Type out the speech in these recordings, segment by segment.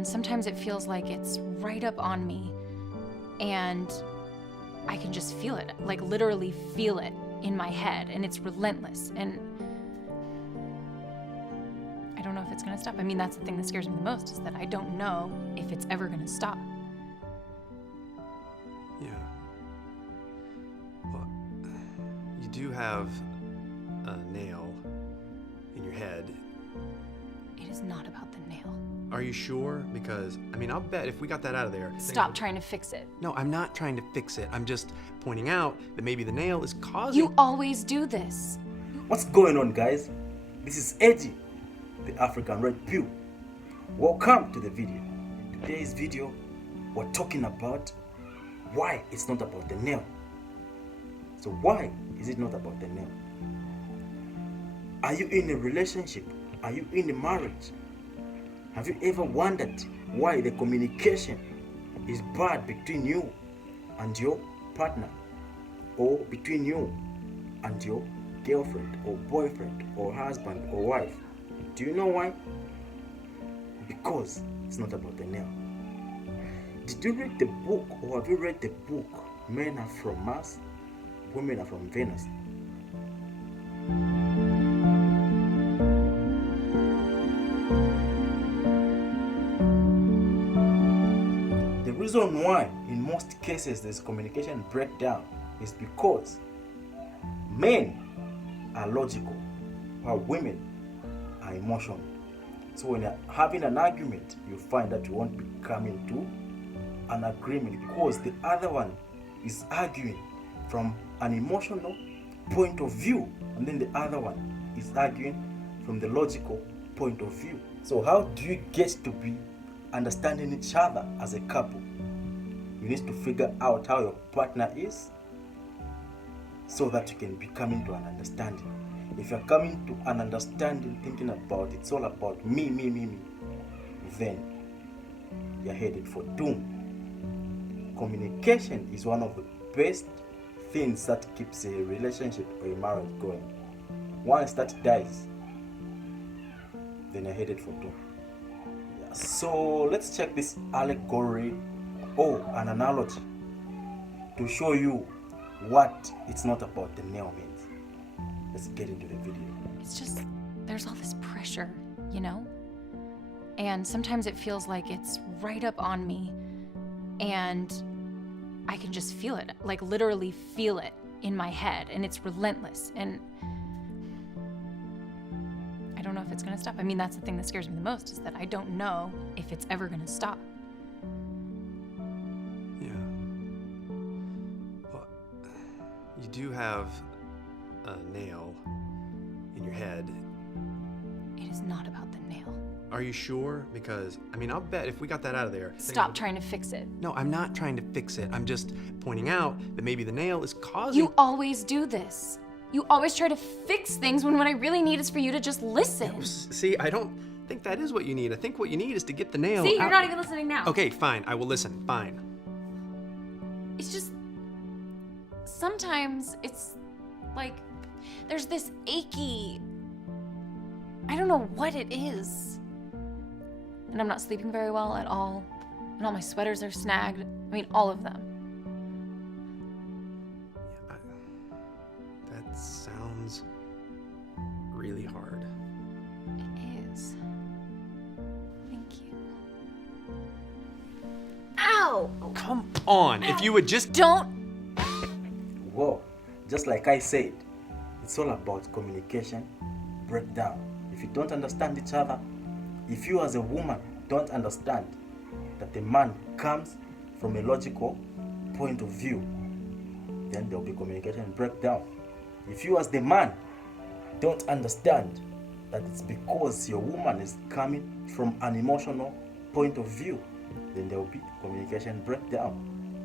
And sometimes it feels like it's right up on me, and I can just feel it, like literally feel it in my head, and it's relentless, and I don't know if it's gonna stop. I mean, that's the thing that scares me the most, is that I don't know if it's ever gonna stop. Yeah. Well, you do have a nail in your head. It is not about the nail. Are you sure? Because, I mean, I'll bet if we got that out of there... Stop trying to fix it. No, I'm not trying to fix it. I'm just pointing out that maybe the nail is causing... You always do this. What's going on, guys? This is Eddie, the African Red Pill. Welcome to the video. Today's video, we're talking about why it's not about the nail. So why is it not about the nail? Are you in a relationship? Are you in a marriage? Have you ever wondered why the communication is bad between you and your partner, or between you and your girlfriend or boyfriend or husband or wife? Do you know why? Because it's not about the nail. Did you read the book, or have you read the book Men Are From Mars, Women Are From Venus? The reason why in most cases there's communication breakdown is because men are logical while women are emotional. So when you're having an argument, you find that you won't be coming to an agreement because the other one is arguing from an emotional point of view, and then the other one is arguing from the logical point of view. So how do you get to be understanding each other as a couple? You need to figure out how your partner is so that you can be coming to an understanding. If you're coming to an understanding thinking about it's all about me, then you're headed for doom. Communication is one of the best things that keeps a relationship or a marriage going. Once that dies, then you're headed for doom. Yeah. So let's check this allegory or an analogy to show you what it's not about the nail means. Let's get into the video. It's just, there's all this pressure, you know? And sometimes it feels like it's right up on me, and I can just feel it, like literally feel it in my head, and it's relentless, and I don't know if it's gonna stop. I mean, that's the thing that scares me the most, is that I don't know if it's ever gonna stop. Yeah. Well, you do have a nail in your head. It is not about the nail. Are you sure? Because, I mean, I'll bet if we got that out of there... Stop trying to fix it. No, I'm not trying to fix it. I'm just pointing out that maybe the nail is causing... You always do this. You always try to fix things when what I really need is for you to just listen. No, see, I don't think that is what you need. I think what you need is to get the nail See, you're out. not even listening now. Okay, fine. I will listen. Fine. It's just, sometimes it's like, there's this achy, I don't know what it is. And I'm not sleeping very well at all. And all my sweaters are snagged. I mean, all of them. Yeah, that sounds really hard. It is. Thank you. Ow! Come on, if you would just... Don't! Whoa, just like I said, it's all about communication breakdown. If you don't understand each other, if you as a woman don't understand that the man comes from a logical point of view, then there'll be communication breakdown. If you as the man don't understand that it's because your woman is coming from an emotional point of view, then there will be communication breakdown.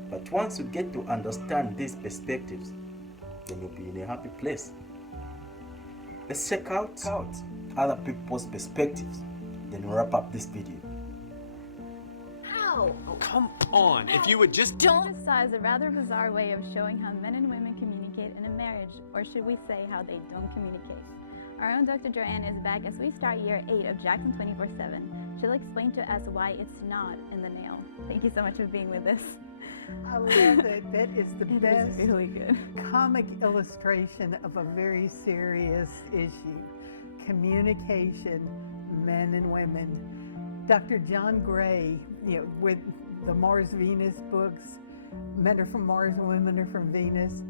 But once you get to understand these perspectives, then you'll be in a happy place. Let's check out other people's perspectives, then we'll wrap up this video. Ow! Come on, if you would just... Don't! This is a rather bizarre way of showing how men and women communicate in a marriage, or should we say how they don't communicate. Our own Dr. Joanne is back as we start year 8 of Jackson 24/7. She'll explain to us why it's not in the nail. Thank you so much for being with us. I love it. That is the best It is really good. comic illustration of a very serious issue. Communication, men and women. Dr. John Gray, with the Mars-Venus books, Men Are From Mars and Women Are From Venus,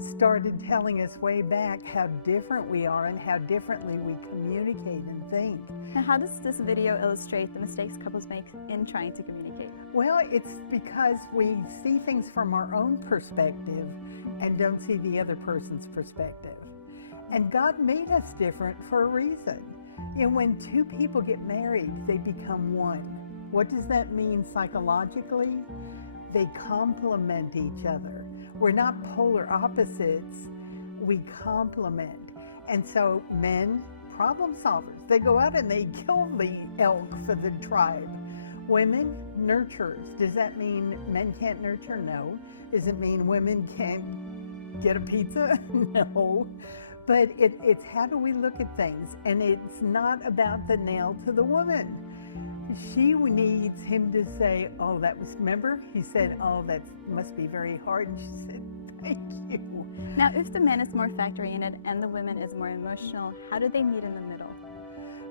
started telling us way back how different we are and how differently we communicate and think. Now, how does this video illustrate the mistakes couples make in trying to communicate? Well, it's because we see things from our own perspective and don't see the other person's perspective. And God made us different for a reason. When two people get married, they become one. What does that mean psychologically? They complement each other. We're not polar opposites, we complement. And so men, problem solvers. They go out and they kill the elk for the tribe. Women, nurturers. Does that mean men can't nurture? No. Does it mean women can't get a pizza? No. But it's how do we look at things? And it's not about the nail to the woman. She needs him to say, oh, that was, remember? He said, oh, that must be very hard. And she said, thank you. Now, if the man is more fact-oriented and the woman is more emotional, how do they meet in the middle?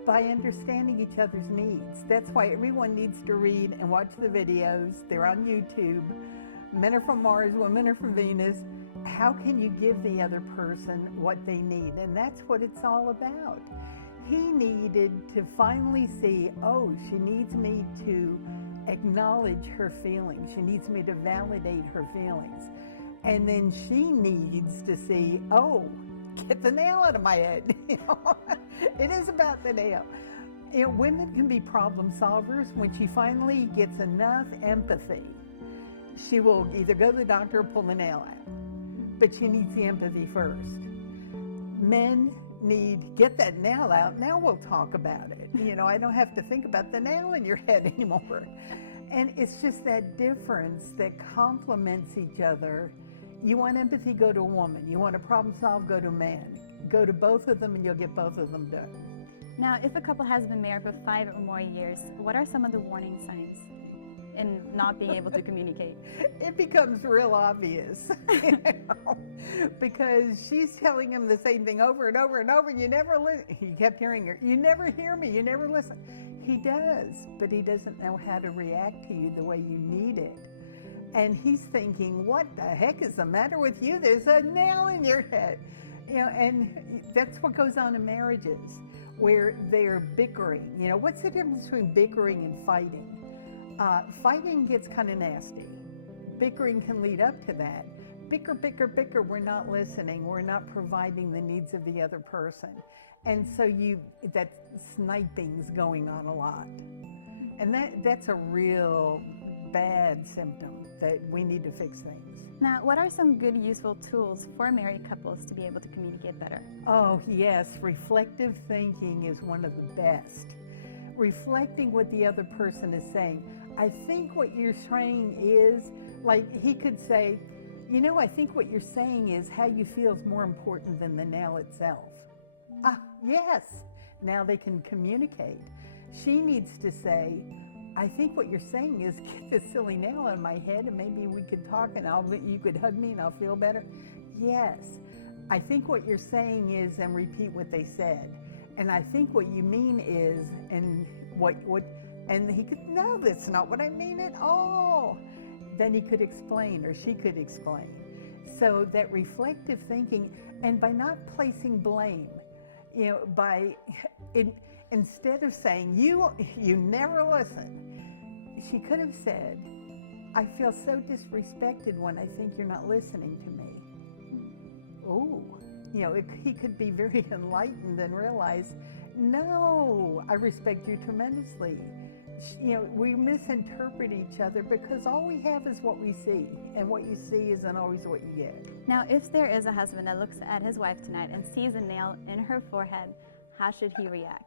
By understanding each other's needs. That's why everyone needs to read and watch the videos. They're on YouTube. Men Are From Mars, Women Are From Venus. How can you give the other person what they need? And that's what it's all about. He needed to finally see, oh, she needs me to acknowledge her feelings. She needs me to validate her feelings. And then she needs to see, oh, get the nail out of my head. It is about the nail. Women can be problem solvers. When she finally gets enough empathy, she will either go to the doctor or pull the nail out. But she needs the empathy first. Men need, get that nail out, now we'll talk about it. I don't have to think about the nail in your head anymore. And it's just that difference that complements each other. You want empathy, go to a woman. You want a problem solve, go to a man. Go to both of them and you'll get both of them done. Now, if a couple has been married for 5 or more years, what are some of the warning signs in not being able to communicate? It becomes real obvious, because she's telling him the same thing over and over and over, and you never listen. He kept hearing her, you never hear me, you never listen. He does, but he doesn't know how to react to you the way you need it. And he's thinking, what the heck is the matter with you? There's a nail in your head. And that's what goes on in marriages, where they're bickering. What's the difference between bickering and fighting? Fighting gets kind of nasty. Bickering can lead up to that. Bicker, bicker, bicker, we're not listening. We're not providing the needs of the other person. And so that sniping's going on a lot. And that's a real bad symptom that we need to fix things. Now, what are some good useful tools for married couples to be able to communicate better? Oh yes, reflective thinking is one of the best. Reflecting what the other person is saying. I think what you're saying is, like he could say, I think what you're saying is how you feel is more important than the nail itself. Yes, now they can communicate. She needs to say, I think what you're saying is get this silly nail out of my head and maybe we could talk and you could hug me and I'll feel better. Yes, I think what you're saying is, and repeat what they said. And I think what you mean is, and and he could, no, that's not what I mean at all. Then he could explain, or she could explain. So that reflective thinking, and by not placing blame, instead of saying, you never listen, she could have said, I feel so disrespected when I think you're not listening to me. Oh. He could be very enlightened and realize, no, I respect you tremendously. We misinterpret each other because all we have is what we see, and what you see isn't always what you get. Now, if there is a husband that looks at his wife tonight and sees a nail in her forehead, how should he react?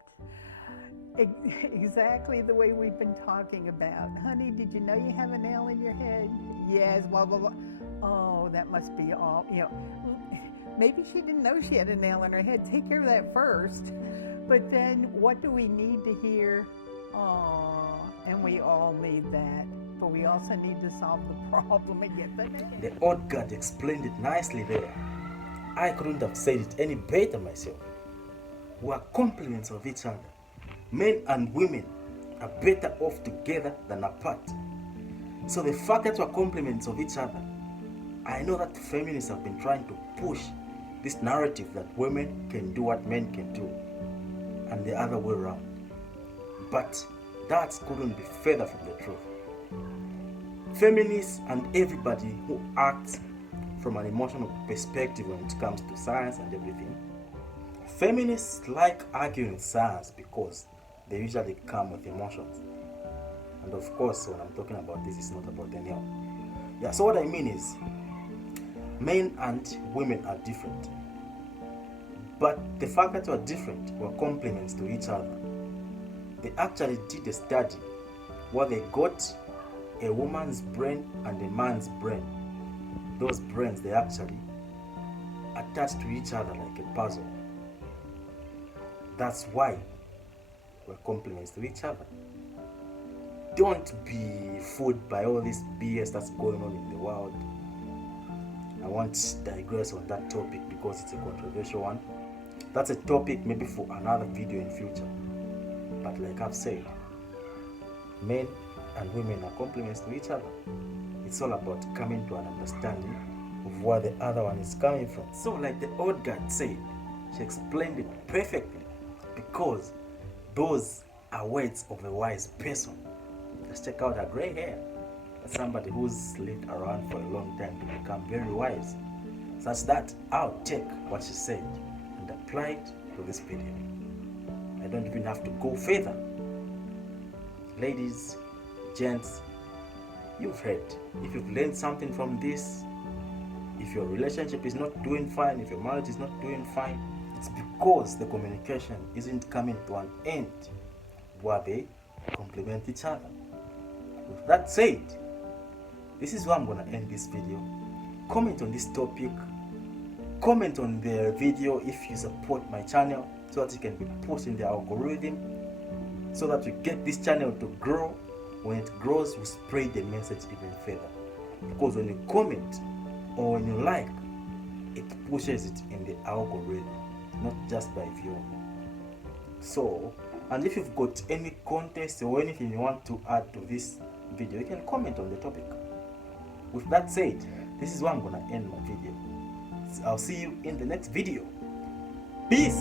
Exactly the way we've been talking about. Honey, did you know you have a nail in your head? Yes, blah, blah, blah. Oh, that must be all, Maybe she didn't know she had a nail in her head. Take care of that first. But then what do we need to hear? Oh, and we all need that. But we also need to solve the problem and get the nail. The old God explained it nicely there. I couldn't have said it any better myself. We are complements of each other. Men and women are better off together than apart. So the fact that we are complements of each other, I know that feminists have been trying to push this narrative that women can do what men can do, and the other way around. But that couldn't be further from the truth. Feminists and everybody who acts from an emotional perspective when it comes to science and everything, feminists like arguing with science because they usually come with emotions. And of course, when I'm talking about this, it's not about the nail. Yeah, so what I mean is, men and women are different. But the fact that we're different, we're complements to each other. They actually did a study where they got a woman's brain and a man's brain. Those brains, they actually attach to each other like a puzzle. That's why we're complements to each other. Don't be fooled by all this BS that's going on in the world. I won't digress on that topic because it's a controversial one. That's a topic maybe for another video in future. But like I've said, men and women are complements to each other. It's all about coming to an understanding of where the other one is coming from. So like the old God said, she explained it perfectly, because those are words of a wise person. Let's check out her gray hair. As somebody who's lived around for a long time to become very wise. Such that I'll take what she said and apply it to this video. I don't even have to go further. Ladies, gents, you've heard. If you've learned something from this, if your relationship is not doing fine, if your marriage is not doing fine, it's because the communication isn't coming to an end where they complement each other. With that said, this is where I'm going to end this video. Comment on this topic. Comment on the video if you support my channel, so that it can be pushed in the algorithm, so that we get this channel to grow. When it grows, we spread the message even further. Because when you comment or when you like, it pushes it in the algorithm, not just by view. So, and if you've got any contest or anything you want to add to this video, you can comment on the topic. With that said, this is where I'm gonna end my video. I'll see you in the next video. Peace.